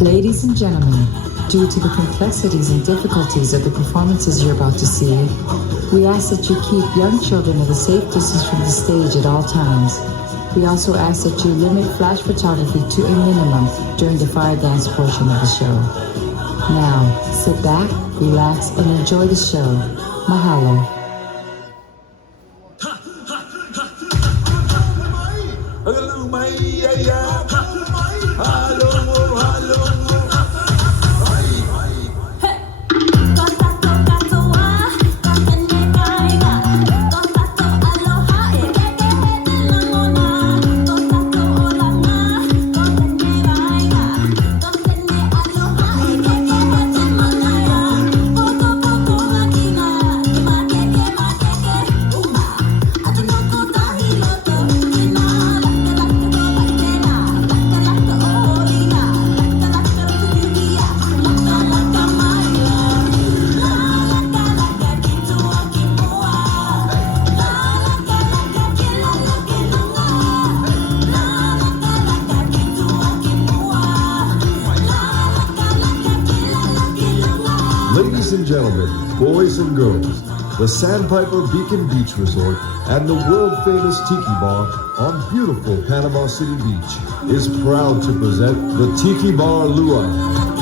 Ladies and gentlemen, due to the complexities and difficulties of the performances you're about to see, we ask that you keep young children at a safe distance from the stage at all times. We also ask that you limit flash photography to a minimum during the fire dance portion of the show. Now, sit back, relax, and enjoy the show. Mahalo. Ladies and gentlemen, boys and girls, the Sandpiper Beacon Beach Resort and the world-famous Tiki Bar on beautiful Panama City Beach is proud to present the Tiki Bar Lua.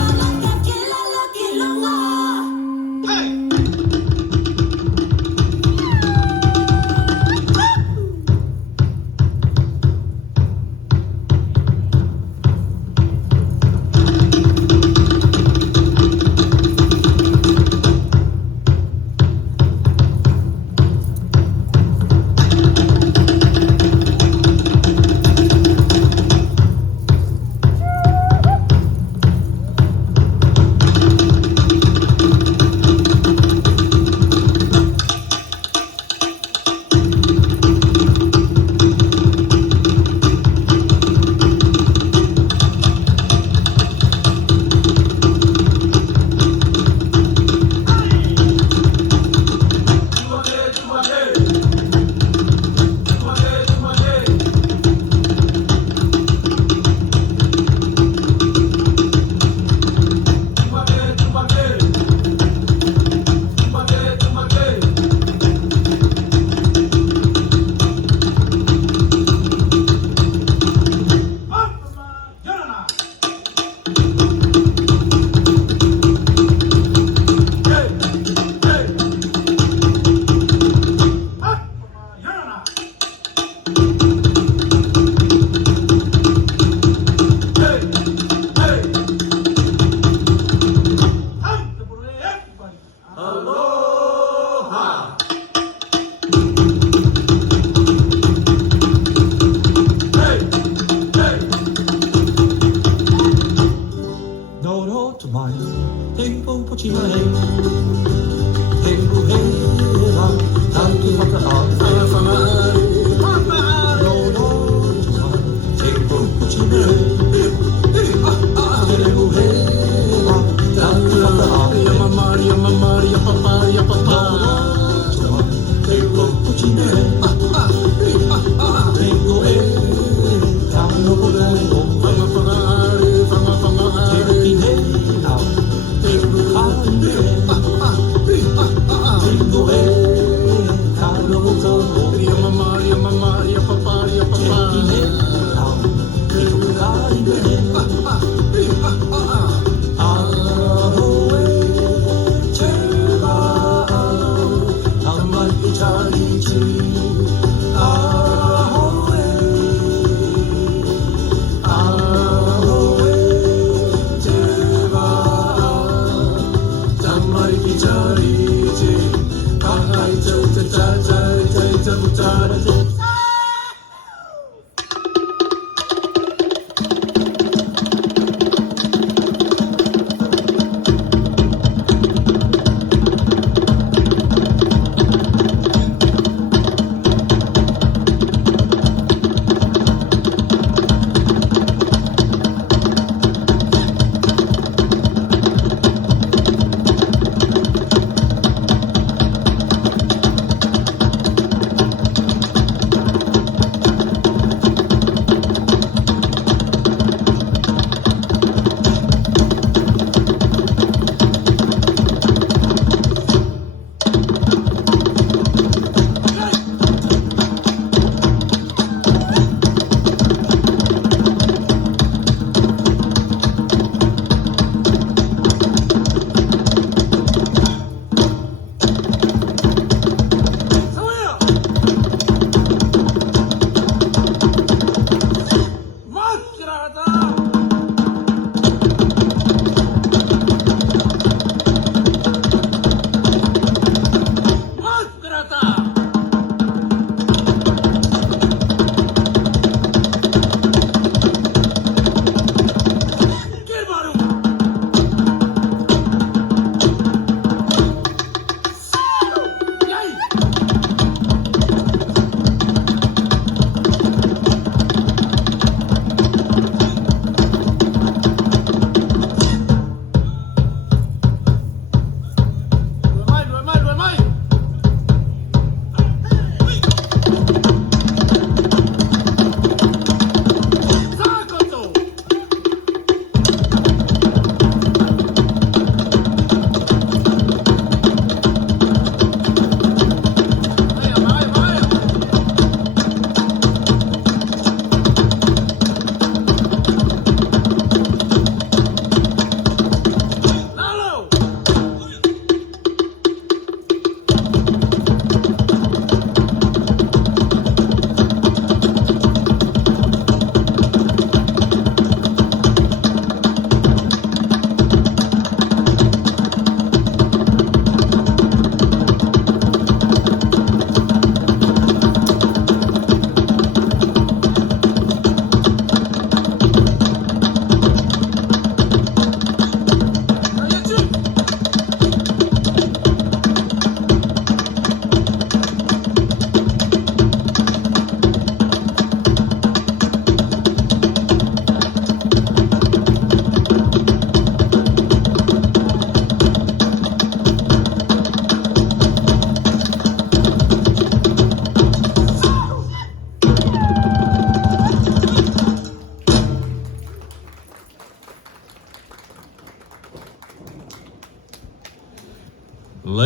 Charlie G.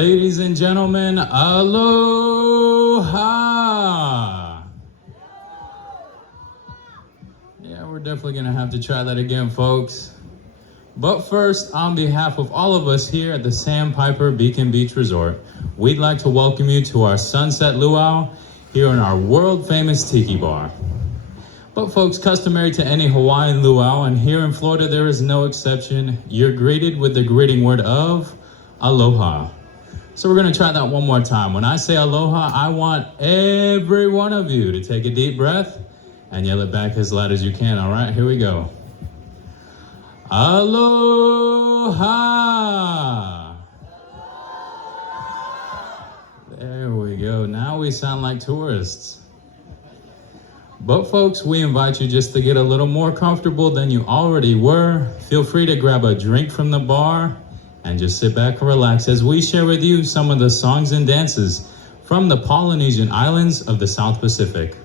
Ladies and gentlemen, aloha! Yeah, we're definitely gonna have to try that again, folks. But first, on behalf of all of us here at the Sandpiper Beacon Beach Resort, we'd like to welcome you to our Sunset Luau here in our world-famous Tiki Bar. But folks, customary to any Hawaiian luau, and here in Florida there is no exception, you're greeted with the greeting word of aloha. So we're gonna try that one more time. When I say aloha, I want every one of you to take a deep breath and yell it back as loud as you can, all right? Here we go. Aloha! There we go. Now we sound like tourists. But folks, we invite you just to get a little more comfortable than you already were. Feel free to grab a drink from the bar and just sit back and relax as we share with you some of the songs and dances from the Polynesian islands of the South Pacific.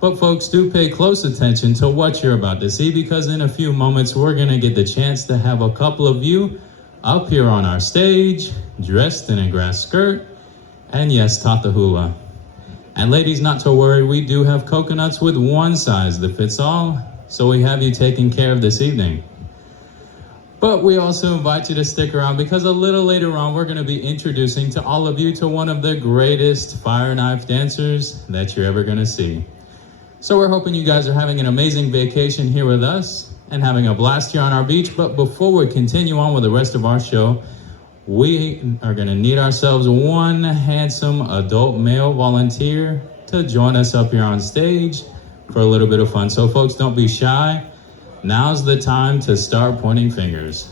But folks, do pay close attention to what you're about to see, because in a few moments we're gonna get the chance to have a couple of you up here on our stage, dressed in a grass skirt, and yes, taught the hula. And ladies, not to worry, we do have coconuts with one size that fits all, so we have you taken care of this evening. But we also invite you to stick around, because a little later on we're gonna be introducing to all of you to one of the greatest fire knife dancers that you're ever gonna see. So we're hoping you guys are having an amazing vacation here with us and having a blast here on our beach. But before we continue on with the rest of our show, we are gonna need ourselves one handsome adult male volunteer to join us up here on stage for a little bit of fun. So folks, don't be shy. Now's the time to start pointing fingers.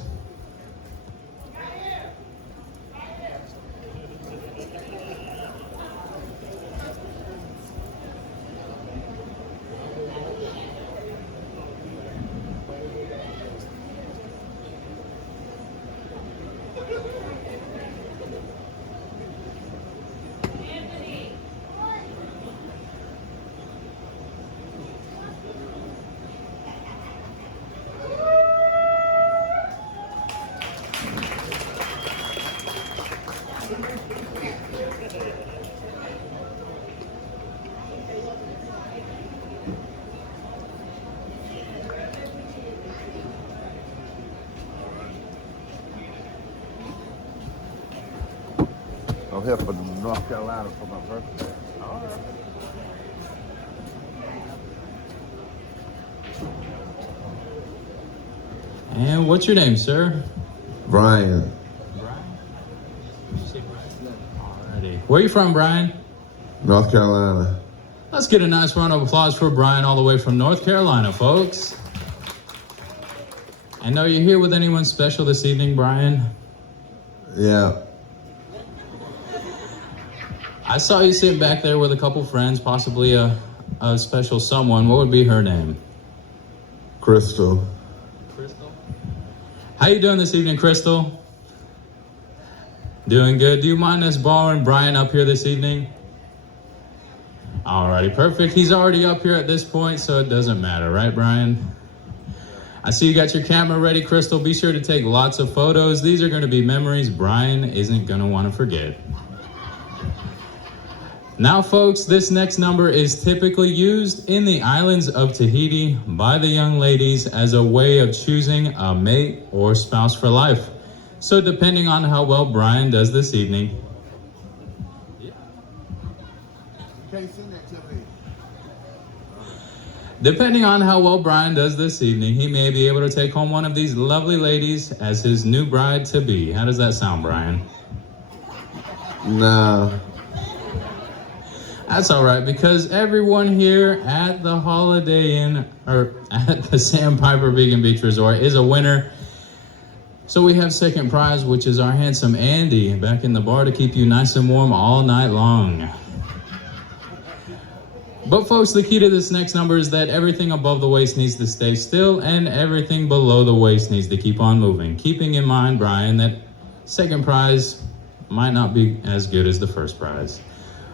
I'm here for North Carolina for my birthday. All right. And what's your name, sir? Brian. Brian. Alrighty. Where are you from, Brian? North Carolina. Let's get a nice round of applause for Brian all the way from North Carolina, folks. And are you here with anyone special this evening, Brian? Yeah. I saw you sitting back there with a couple friends, possibly a special someone. What would be her name? Crystal. Crystal. How you doing this evening, Crystal? Doing good. Do you mind us borrowing Brian up here this evening? Alrighty, perfect. He's already up here at this point, so it doesn't matter, right, Brian? I see you got your camera ready, Crystal. Be sure to take lots of photos. These are going to be memories Brian isn't going to want to forget. Now, folks, this next number is typically used in the islands of Tahiti by the young ladies as a way of choosing a mate or spouse for life. So depending on how well Brian does this evening, he may be able to take home one of these lovely ladies as his new bride-to-be. How does that sound, Brian? Nah. That's all right, because everyone here at the Holiday Inn, or at the Sandpiper Beacon Beach Resort, is a winner. So we have second prize, which is our handsome Andy back in the bar to keep you nice and warm all night long. But folks, the key to this next number is that everything above the waist needs to stay still and everything below the waist needs to keep on moving. Keeping in mind, Brian, that second prize might not be as good as the first prize.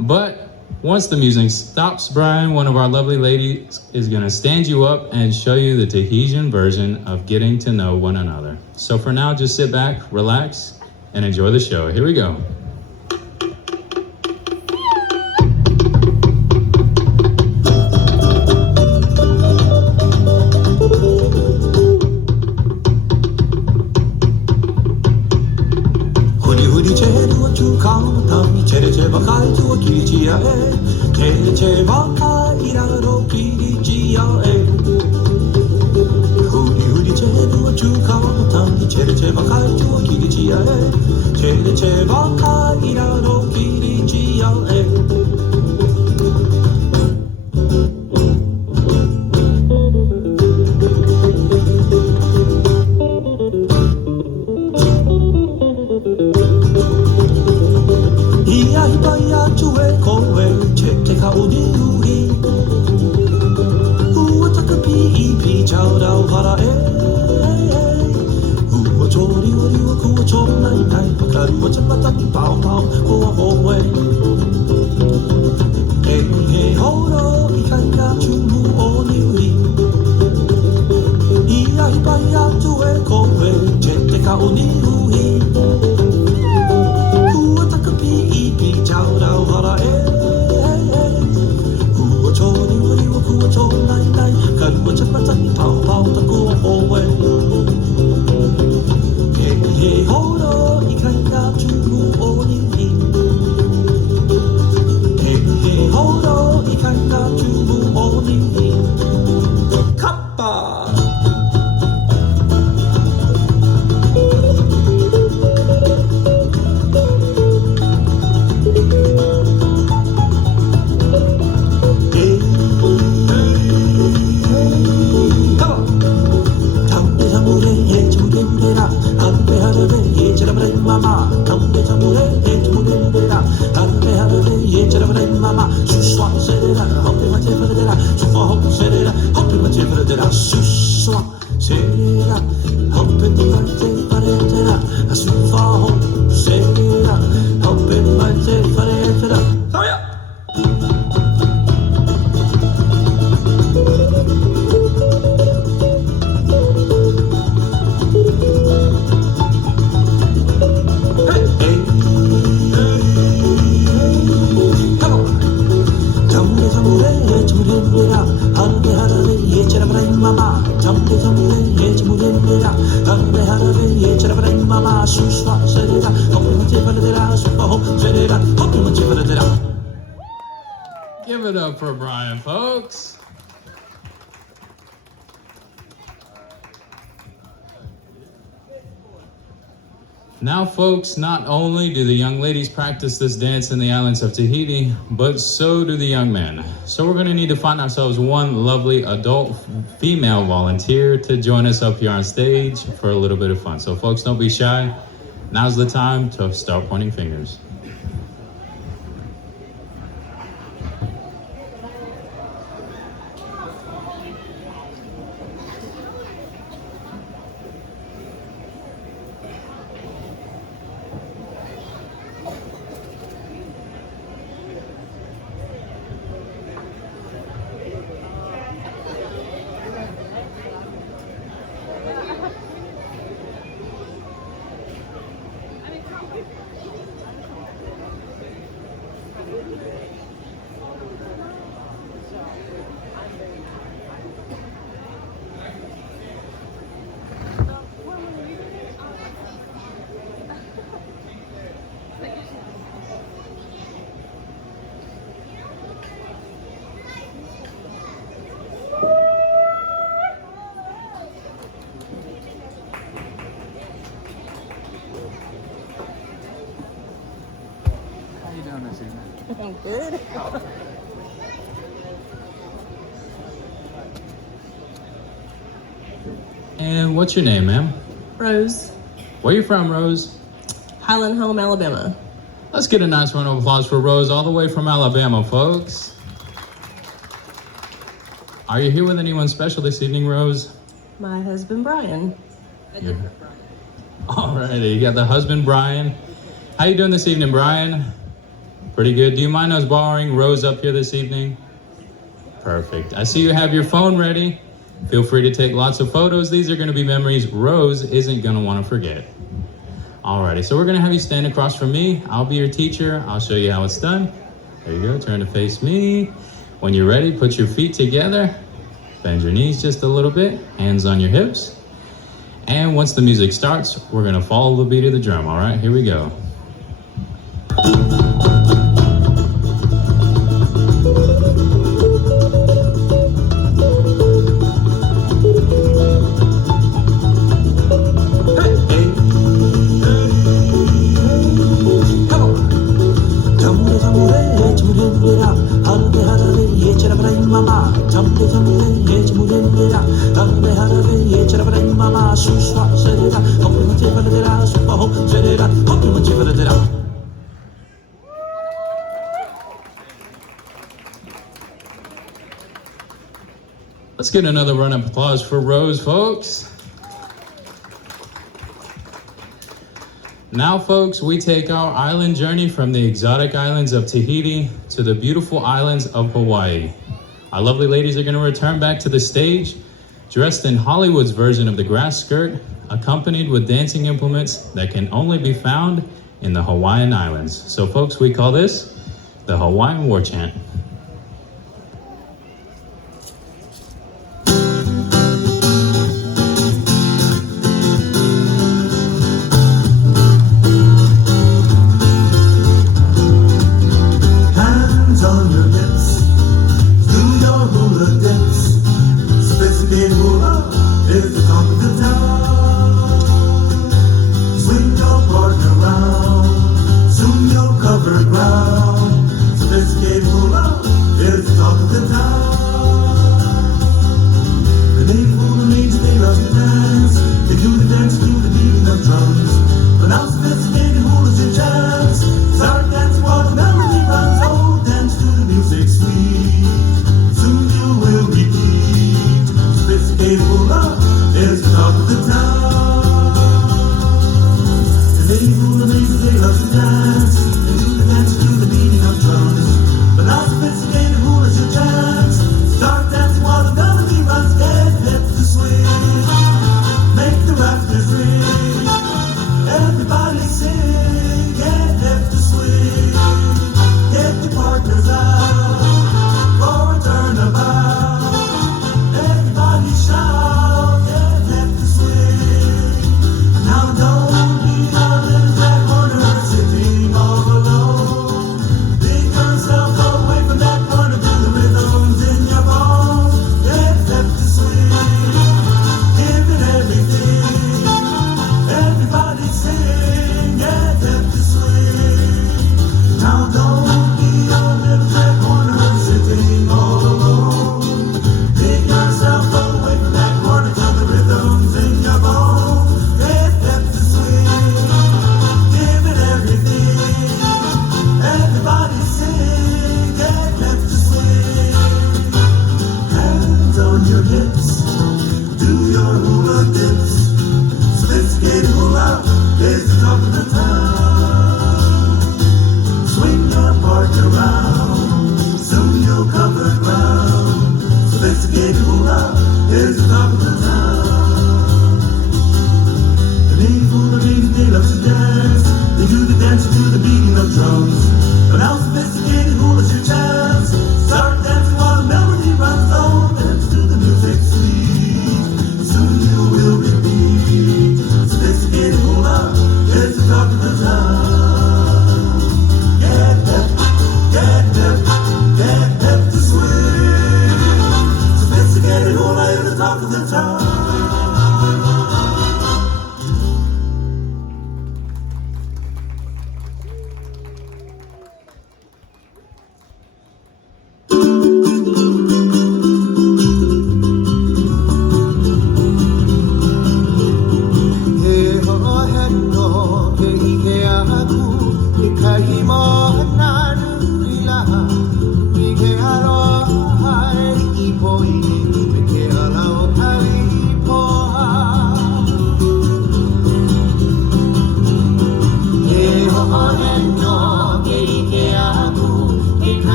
But once the music stops, Brian, one of our lovely ladies is going to stand you up and show you the Tahitian version of getting to know one another. So for now, just sit back, relax, and enjoy the show. Here we go. Give it up for Brian, folks. Now, folks, not only do the young ladies practice this dance in the islands of Tahiti, but so do the young men. So we're going to need to find ourselves one lovely adult female volunteer to join us up here on stage for a little bit of fun. So, folks, don't be shy. Now's the time to start pointing fingers. I'm good. And what's your name, ma'am? Rose. Where you from, Rose? Highland Home, Alabama. Let's get a nice round of applause for Rose all the way from Alabama, folks. Are you here with anyone special this evening, Rose? My husband, Brian. Alrighty, you got the husband, Brian. How you doing this evening, Brian? Pretty good. Do you mind us borrowing Rose up here this evening? Perfect. I see you have your phone ready. Feel free to take lots of photos. These are going to be memories Rose isn't going to want to forget. Alrighty, so we're gonna have you stand across from me. I'll be your teacher. I'll show you how it's done. There you go, turn to face me. When you're ready, put your feet together. Bend your knees just a little bit, hands on your hips. And once the music starts, we're gonna follow the beat of the drum, all right? Here we go. Let's get another round of applause for Rose, folks. Now, folks, we take our island journey from the exotic islands of Tahiti to the beautiful islands of Hawaii. Our lovely ladies are going to return back to the stage, dressed in Hollywood's version of the grass skirt, accompanied with dancing implements that can only be found in the Hawaiian Islands. So, folks, we call this the Hawaiian War Chant.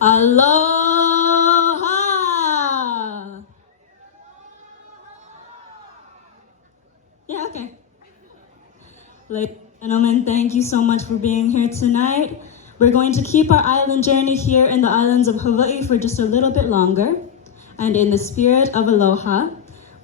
Aloha! Yeah, okay. Ladies and gentlemen, thank you so much for being here tonight. We're going to keep our island journey here in the islands of Hawaii for just a little bit longer. And in the spirit of aloha,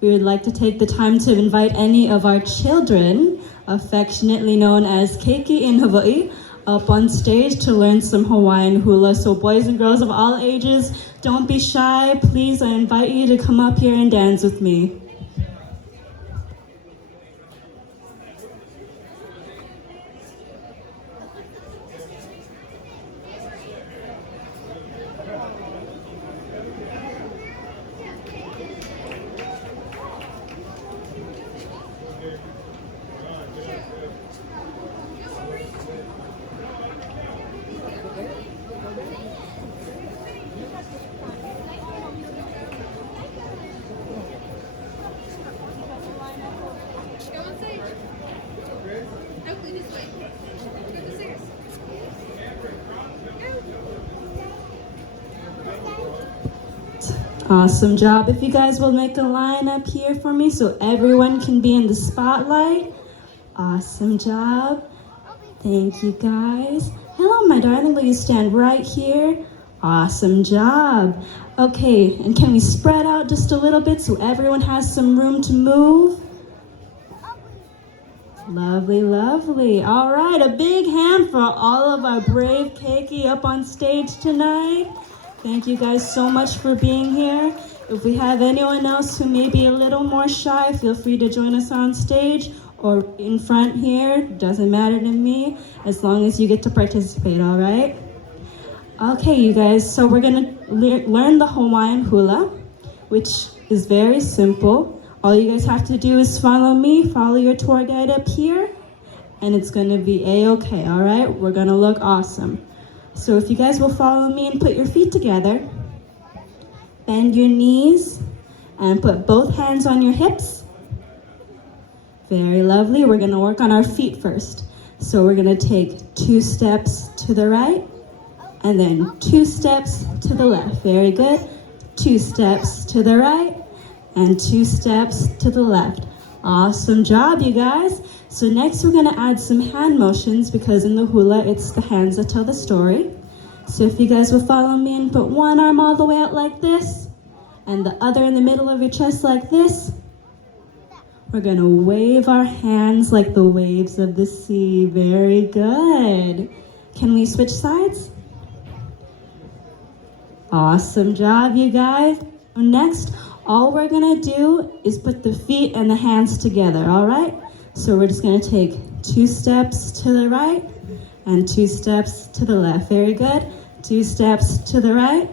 we would like to take the time to invite any of our children, affectionately known as Keiki in Hawaii, up on stage to learn some Hawaiian hula. So boys and girls of all ages, don't be shy. Please, I invite you to come up here and dance with me. Awesome job. If you guys will make a line up here for me so everyone can be in the spotlight. Awesome job. Thank you guys. Hello, my darling. Will you stand right here? Awesome job. Okay, and can we spread out just a little bit so everyone has some room to move? Lovely, lovely. All right, a big hand for all of our brave Keiki up on stage tonight. Thank you guys so much for being here. If we have anyone else who may be a little more shy, feel free to join us on stage or in front here. Doesn't matter to me, as long as you get to participate, all right? Okay, you guys, so we're gonna learn the Hawaiian hula, which is very simple. All you guys have to do is follow me, follow your tour guide up here, and it's gonna be a-okay, all right? We're gonna look awesome. So if you guys will follow me and put your feet together, bend your knees, and put both hands on your hips. Very lovely. We're gonna work on our feet first. So we're gonna take 2 steps to the right, and then 2 steps to the left. Very good. 2 steps to the right, and 2 steps to the left. Awesome job, you guys. So next we're gonna add some hand motions because in the hula, it's the hands that tell the story. So if you guys will follow me and put one arm all the way out like this, and the other in the middle of your chest like this, we're gonna wave our hands like the waves of the sea. Very good. Can we switch sides? Awesome job, you guys. Next, all we're gonna do is put the feet and the hands together, all right? So we're just gonna take 2 steps to the right and 2 steps to the left. Very good. 2 steps to the right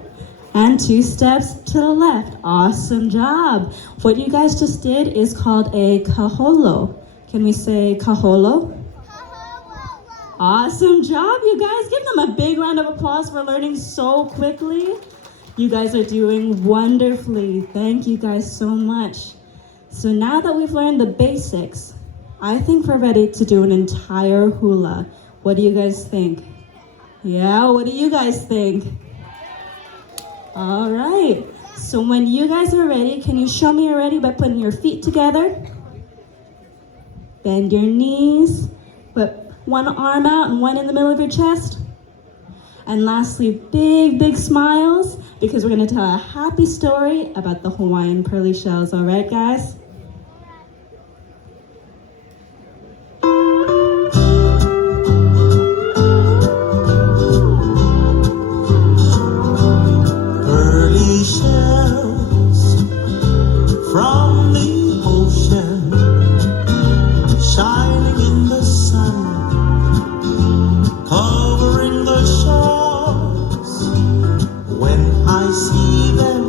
and 2 steps to the left. Awesome job. What you guys just did is called a kaholo. Can we say kaholo? Awesome job, you guys. Give them a big round of applause for learning so quickly. You guys are doing wonderfully. Thank you guys so much. So now that we've learned the basics, I think we're ready to do an entire hula. What do you guys think? Yeah, what do you guys think? All right. So when you guys are ready, can you show me you're ready by putting your feet together? Bend your knees. Put one arm out and one in the middle of your chest. And lastly, big, big smiles because we're going to tell a happy story about the Hawaiian pearly shells. All right, guys? Pearly shells from the ocean, shining in the sun, covering the shores. When I see them,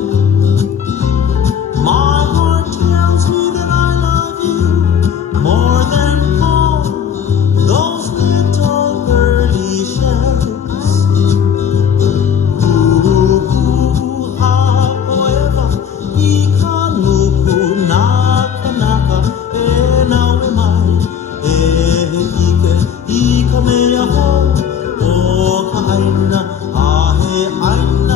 my heart tells me that I love you more than all those little pearly shells. However, ikanuku naka naka e nawe mai e ike ika mea ho o ka aina a he aina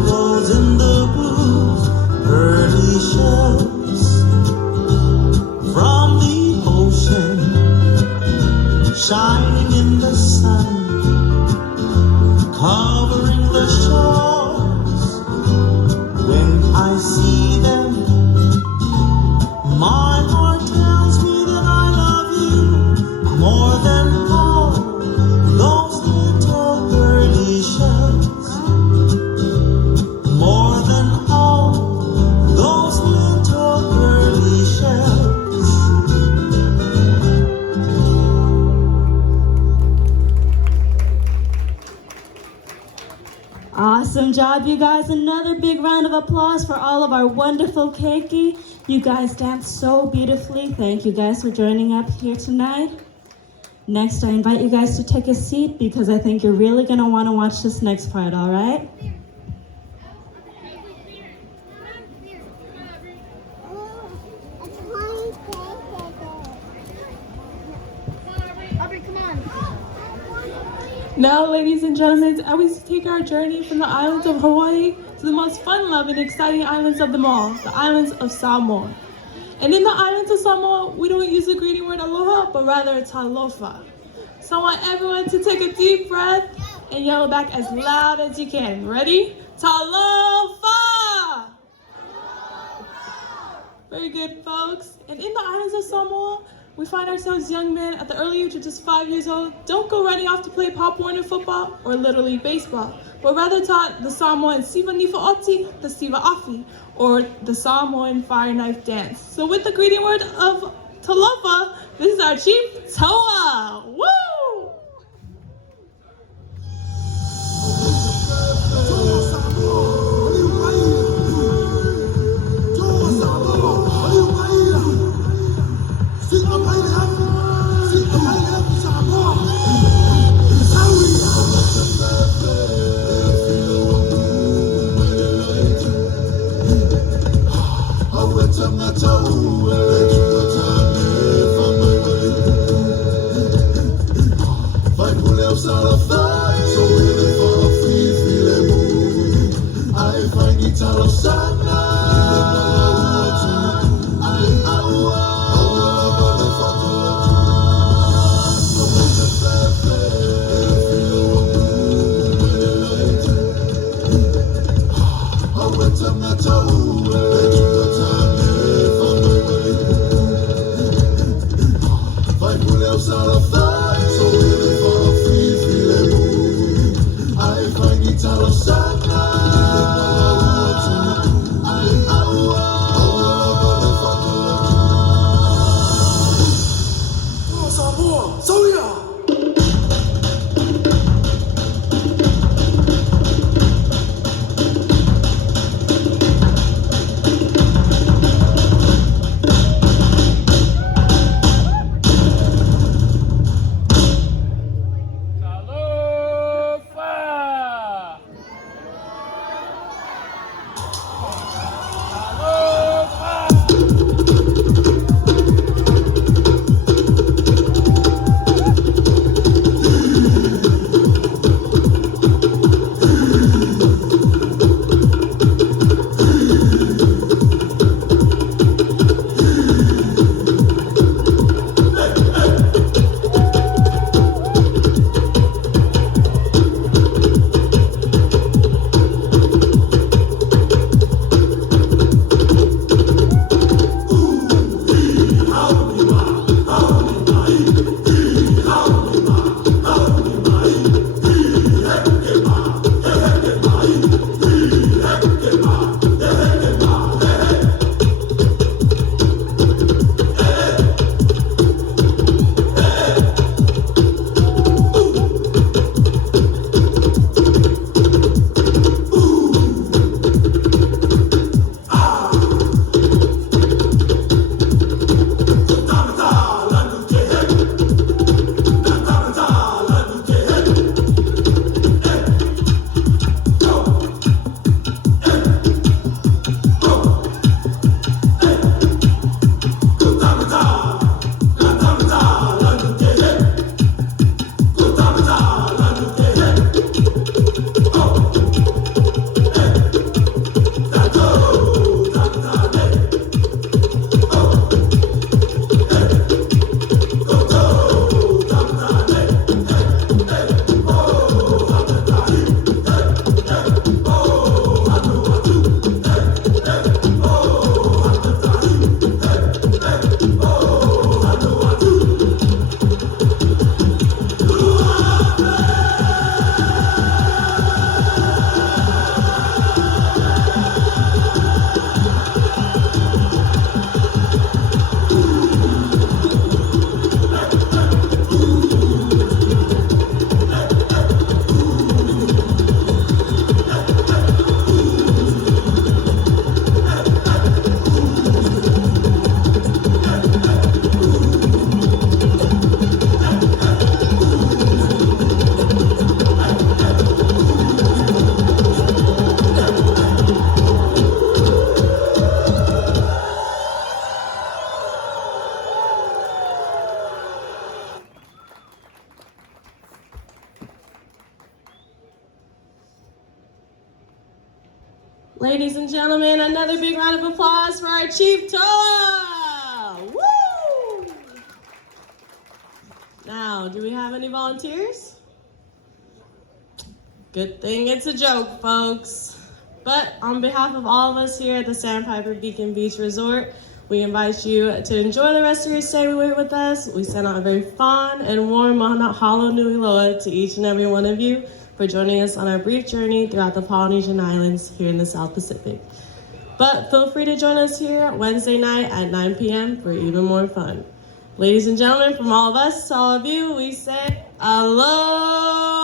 sparkles in the blues, pearly shells from the ocean, shining in the sun, covering the shores. When I see them, my heart tells me that I love you more than all those little pearly shells, more than all those little pearly shells. Awesome job, you guys. Another big round of applause for all of our wonderful Keiki. You guys danced so beautifully. Thank you guys for joining up here tonight. Next, I invite you guys to take a seat because I think you're really going to want to watch this next part, all right? Now, ladies and gentlemen, as we take our journey from the islands of Hawaii to the most fun-loving and exciting islands of them all, the islands of Samoa. And in the islands of Samoa, we don't use the greeting word aloha, but rather it's halofa. So I want everyone to take a deep breath and yell it back as loud as you can. Ready? Talofa! Very good, folks. And in the islands of Samoa, we find ourselves young men at the early age of just 5 years old don't go running off to play Pop Warner football or Little League baseball, but rather taught the Samoan Siva Nifaoti, the Siva Afi, or the Samoan fire knife dance. So with the greeting word of Talofa, this is our chief, Toa! Woo! Ladies and gentlemen, another big round of applause for our Chief Toa! Woo! Now, do we have any volunteers? Good thing it's a joke, folks. But on behalf of all of us here at the Sandpiper Beacon Beach Resort, we invite you to enjoy the rest of your stay with us. We send out a very fond and warm mahalo nui loa to each and every one of you for joining us on our brief journey throughout the Polynesian Islands here in the South Pacific. But feel free to join us here Wednesday night at 9 p.m. for even more fun. Ladies and gentlemen, from all of us to all of you, we say aloha!